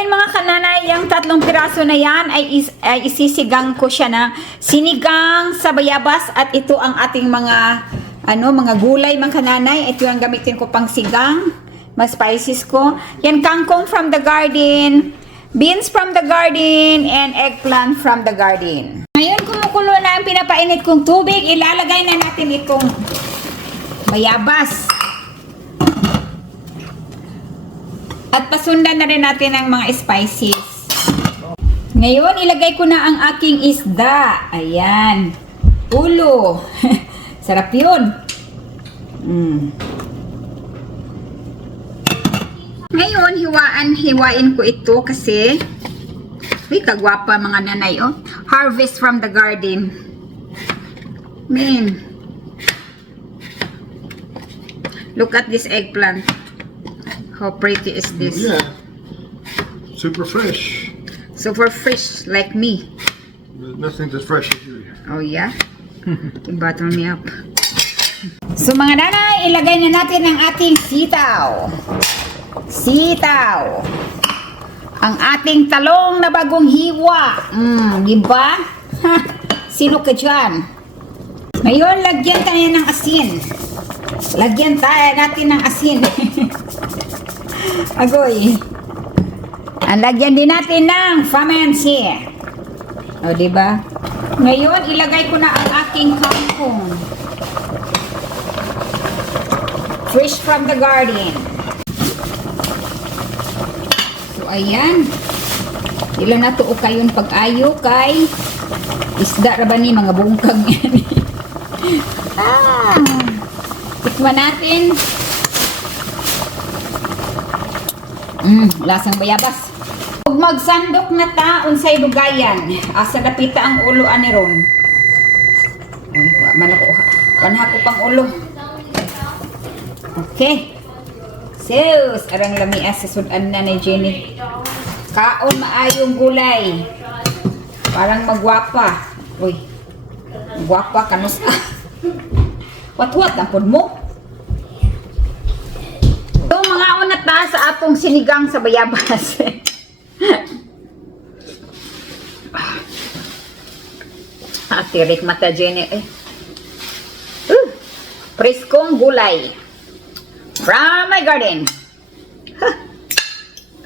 ngayon mga kananay, yung 3 piraso na yan ay isisigang ko siya na sinigang sa bayabas at ito ang ating mga mga gulay mga kananay. Ito yung gamitin ko pang sigang. Mas spices ko. Yan kangkong from the garden, beans from the garden, and eggplant from the garden. Ngayon kumukulo na ang pinapainit kong tubig. Ilalagay na natin itong bayabas. At pasundan na rin natin ang mga spices. Ngayon, ilagay ko na ang aking isda. Ayan. Ulo. Sarap yun. Ngayon, hiwain ko ito kasi kagwapa mga nanay, oh. Harvest from the garden. Man. Look at this eggplant. How pretty is this? Yeah. Super fresh. Super fresh, like me. Nothing's as fresh as you. Oh, yeah? You butter me up. So, mga nanay, ilagay na natin ang ating sitaw. Sitaw. Ang ating talong na bagong hiwa. Diba? Ha? Sino ka dyan? Ngayon, lagyan tayo ng asin. Lagyan tayo natin ng asin. Agoy. Ang lagyan din natin ng famansi. O, diba? Ngayon, ilagay ko na ang aking kangkong. Fresh from the garden. So, ayan. Ilan na tuo kayon pag-ayo kay isda ra ba ni mga bungkag yan. Tikman natin. Lasang bayabas. Ug magsandok na ta unsay dugayan. Asa dapita ang ulo ani ron. Uy, wa man ako. Panha ko pang ulo. Okay. Sus, arang lamias sa sudan na ni Jenny. Kaon maayong gulay. Parang magwapa. Uy. Magwapa kanus. Wat-wat ang pud mo. So, mga unat na sa atong sinigang sa bayabas. Tirik mata Jenny. Preskong gulay. From my garden.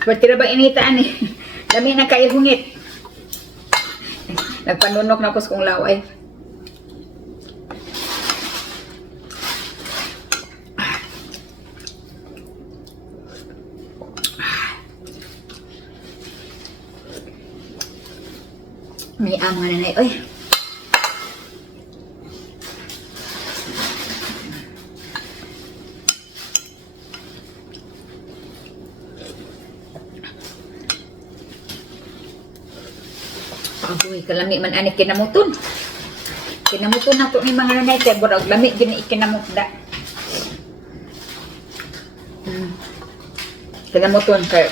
Pwede na ba initaan eh? Dami na kayo hungit. Nagpanunok na ko sa kong laway. May amo na nanay. Uy. Agoy, kalami man ani kinamuton. Kinamuton na to ni mga nanay. Kaya burag lami gini ikinamutda. Kinamuton kaya.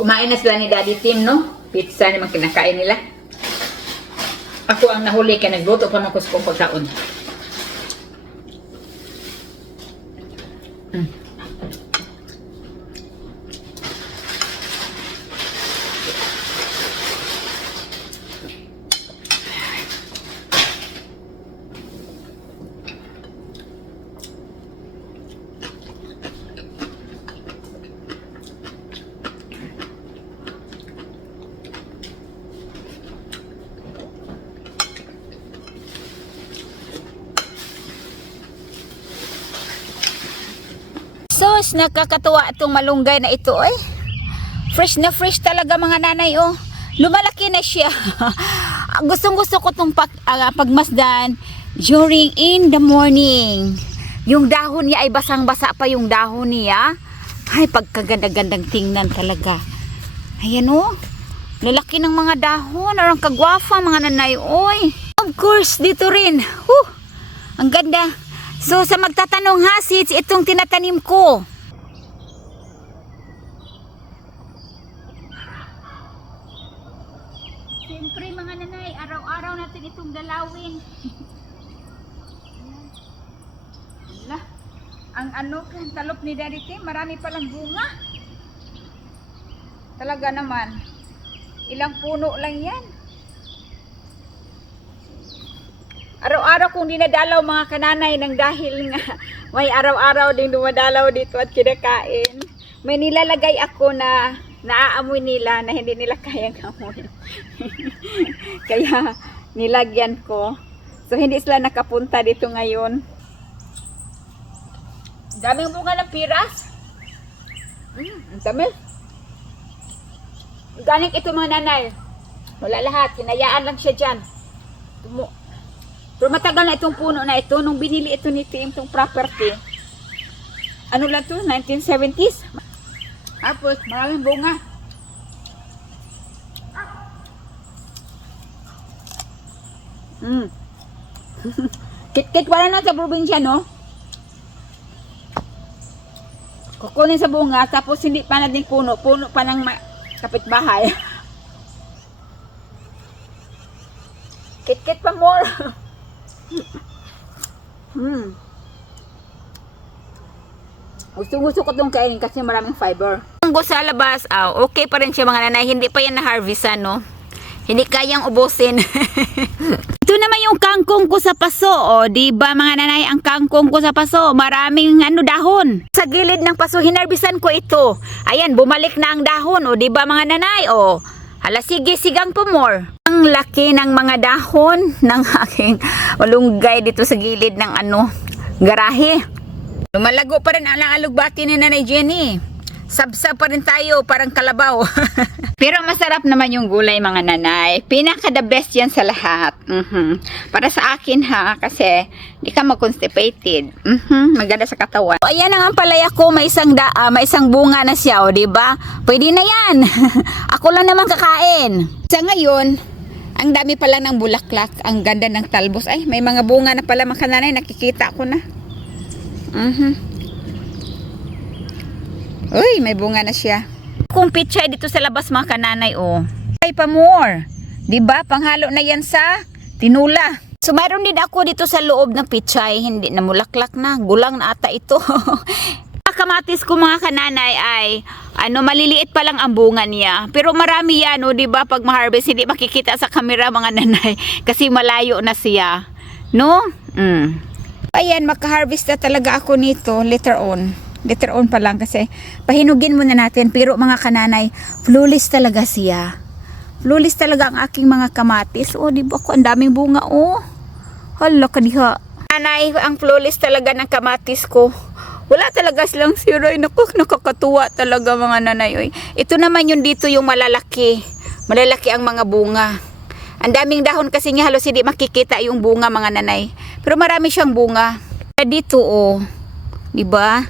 Kumain na sila ni Daddy Tim, no? Pizza naman kinakain nila. Ako ang nahuli kaya nagluto pa ng kuskong pagkaon. Sus, nakakatuwa itong malunggay na ito, eh. Fresh na fresh talaga mga nanay, oh. Lumalaki na siya. Gustong-gusto ko itong pagmasdan during in the morning. Yung dahon niya ay basang-basa pa yung dahon niya. Ay, pagkaganda-gandang tingnan talaga. Ayan, oh. Lalaki ng mga dahon. Arang kagwafa mga nanay, oy. Of course, dito rin. Ang ganda. So, sa magtatanong ha, seeds, itong tinatanim ko. Siyempre mga nanay, araw-araw natin itong dalawin. Ala, ang talop ni Daddy Tim, marami palang bunga. Talaga naman. Ilang puno lang yan. Araw-araw kong dinadalaw mga kananay nang dahil nga may araw-araw din dumadalaw dito at kinakain. May nilalagay ako na naaamoy nila na hindi nila kayang amoy. Kaya nilagyan ko. So hindi sila nakapunta dito ngayon. Daming bunga ng piras. Ang dami. Galing ito mga nanay. Wala lahat. Hinayaan lang siya dyan. Pero matagal na itong puno na ito. Nung binili ito ni Tim, itong property. Ano lang to? 1970s? Tapos, maraming bunga. Kit-kit wala na sa probinsya, no? Kukunin sa bunga, tapos hindi pa na din puno. Puno pa ng kapitbahay. Kit-kit pa more. Gusto ko itong kainin kasi maraming fiber. Kung sa labas, okay pa rin siya mga nanay. Hindi pa yan na-harvestan, no? Hindi kayang ubusin. Ito naman yung kangkong ko sa paso. O, diba mga nanay, ang kangkong ko sa paso, maraming dahon. Sa gilid ng paso, hinarbisan ko ito. Ayan, bumalik na ang dahon. O, diba mga nanay? O, hala, sige, sigang po more. Ang laki ng mga dahon ng aking malunggay dito sa gilid ng garahe. Lumalago pa rin ang alugbati ni Nanay Jenny. Sabsab pa rin tayo, parang kalabaw. Pero masarap naman yung gulay mga nanay. Pinaka the best yan sa lahat. Para sa akin ha, kasi di ka mag-constipated. Maganda sa katawan. Ayan ang palaya ko, may isang bunga na siya, o diba? Pwede na yan. Ako lang naman kakain. Sa ngayon, ang dami pala ng bulaklak. Ang ganda ng talbos. Ay, may mga bunga na pala mga nanay. Nakikita ko na. Uy, may bunga na siya. Kung pichay dito sa labas mga kananay, oh. Ay pa more. Diba? Panghalo na yan sa tinula. So, mayroon din ako dito sa loob ng pichay. Hindi na mulaklak na. Gulang na ata ito. Kamatis ko mga kananay ay maliliit pa lang ang bunga niya. Pero marami yan, oh, diba? Pag ma-harvest, hindi makikita sa camera mga nanay. Kasi malayo na siya. No? Ayan, maka-harvest na talaga ako nito later on. Later on pa lang kasi pahinugin muna natin. Pero mga kananay, flawless talaga siya. Flawless talaga ang aking mga kamatis. Oh, di ba ko ang daming bunga, oh. Hala ka diha. Kanay, ang flawless talaga ng kamatis ko. Wala talaga silang siray. Naku, nakakatuwa talaga mga nanay. Oy. Ito naman yung dito yung malalaki. Malalaki ang mga bunga. Ang daming dahon kasi niya halos hindi makikita yung bunga mga nanay. Pero marami siyang bunga. Dito, oh. Diba?